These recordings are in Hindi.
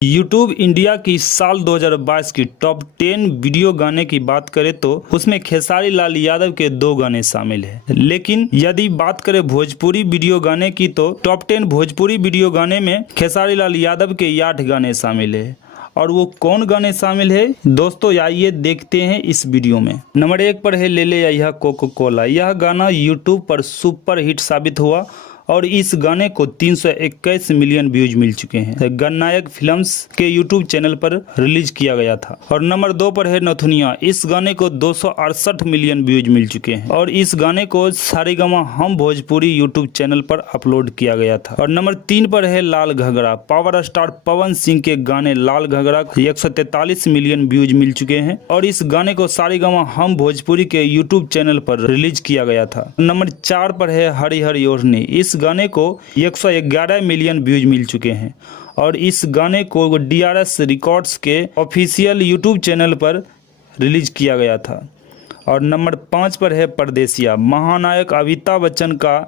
यूट्यूब इंडिया की साल 2022 की टॉप 10 वीडियो गाने की बात करें तो उसमें खेसारी लाल यादव के 2 गाने शामिल हैं। लेकिन यदि बात करें भोजपुरी वीडियो गाने की तो टॉप 10 भोजपुरी वीडियो गाने में खेसारी लाल यादव के 8 गाने शामिल हैं। और वो कौन गाने शामिल है दोस्तों, आइए देखते हैं इस वीडियो में। नंबर 1 पर है ले ले यह कोको कोला। यह गाना यूट्यूब पर सुपर हिट साबित हुआ और इस गाने को 321 मिलियन व्यूज मिल चुके हैं। गणनायक फिल्म्स के यूट्यूब चैनल पर रिलीज किया गया था। और नंबर 2 पर है नथुनिया। इस गाने को 268 मिलियन व्यूज मिल चुके हैं और इस गाने को सारेगामा हम भोजपुरी यूट्यूब चैनल पर अपलोड किया गया था। और नंबर 3 पर है लाल घगरा। पावर स्टार पवन सिंह के गाने लाल घगरा 143 मिलियन व्यूज मिल चुके हैं और इस गाने को सारेगामा हम भोजपुरी के यूट्यूब चैनल पर रिलीज किया गया था। नंबर 4 पर है हरी हरी ओढ़नी। इस गाने को 111 मिलियन व्यूज मिल चुके हैं और इस गाने को DRS रिकॉर्ड्स के ऑफिशियल यूट्यूब चैनल पर रिलीज किया गया था। और नंबर 5 पर है परदेसिया। महानायक अमिताभ बच्चन का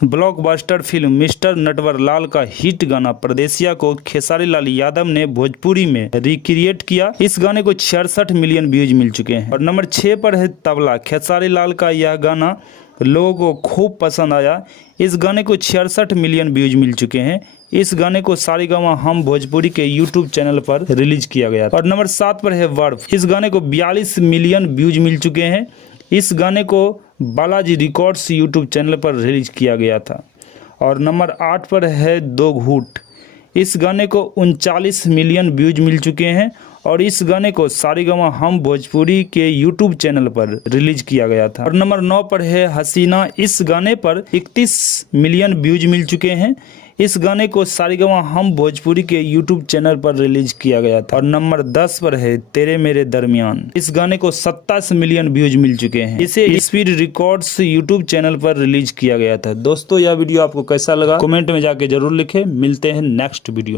ब्लॉकबस्टर फिल्म मिस्टर नटवरलाल का हिट गाना परदेसिया को खेसारी लाल यादव ने भोजपुरी में रिक्रिएट किया। इस गाने को 66 मिलियन व्यूज मिल चुके हैं। और नंबर 6 पर है तबला। खेसारी लाल का यह गाना लोगों को खूब पसंद आया। इस गाने को 66 मिलियन व्यूज मिल चुके हैं। इस गाने को सारेगामा हम भोजपुरी के यूट्यूब चैनल पर रिलीज किया गया। और नंबर 7 पर है बर्फ। इस गाने को 42 मिलियन व्यूज मिल चुके हैं। इस गाने को बालाजी रिकॉर्ड्स यूट्यूब चैनल पर रिलीज किया गया था। और नंबर 8 पर है दो घूट। इस गाने को 39 मिलियन व्यूज मिल चुके हैं और इस गाने को सारेगामा हम भोजपुरी के यूट्यूब चैनल पर रिलीज किया गया था। और नंबर 9 पर है हसीना। इस गाने पर 31 मिलियन व्यूज मिल चुके हैं। इस गाने को सारेगामा हम भोजपुरी के यूट्यूब चैनल पर रिलीज किया गया था। और नंबर 10 पर है तेरे मेरे दरमियान। इस गाने को 27 मिलियन व्यूज मिल चुके हैं। इसे स्पीड रिकॉर्ड्स यूट्यूब चैनल पर रिलीज किया गया था। दोस्तों, यह वीडियो आपको कैसा लगा कमेंट में जाके जरूर लिखें। मिलते हैं नेक्स्ट वीडियो में।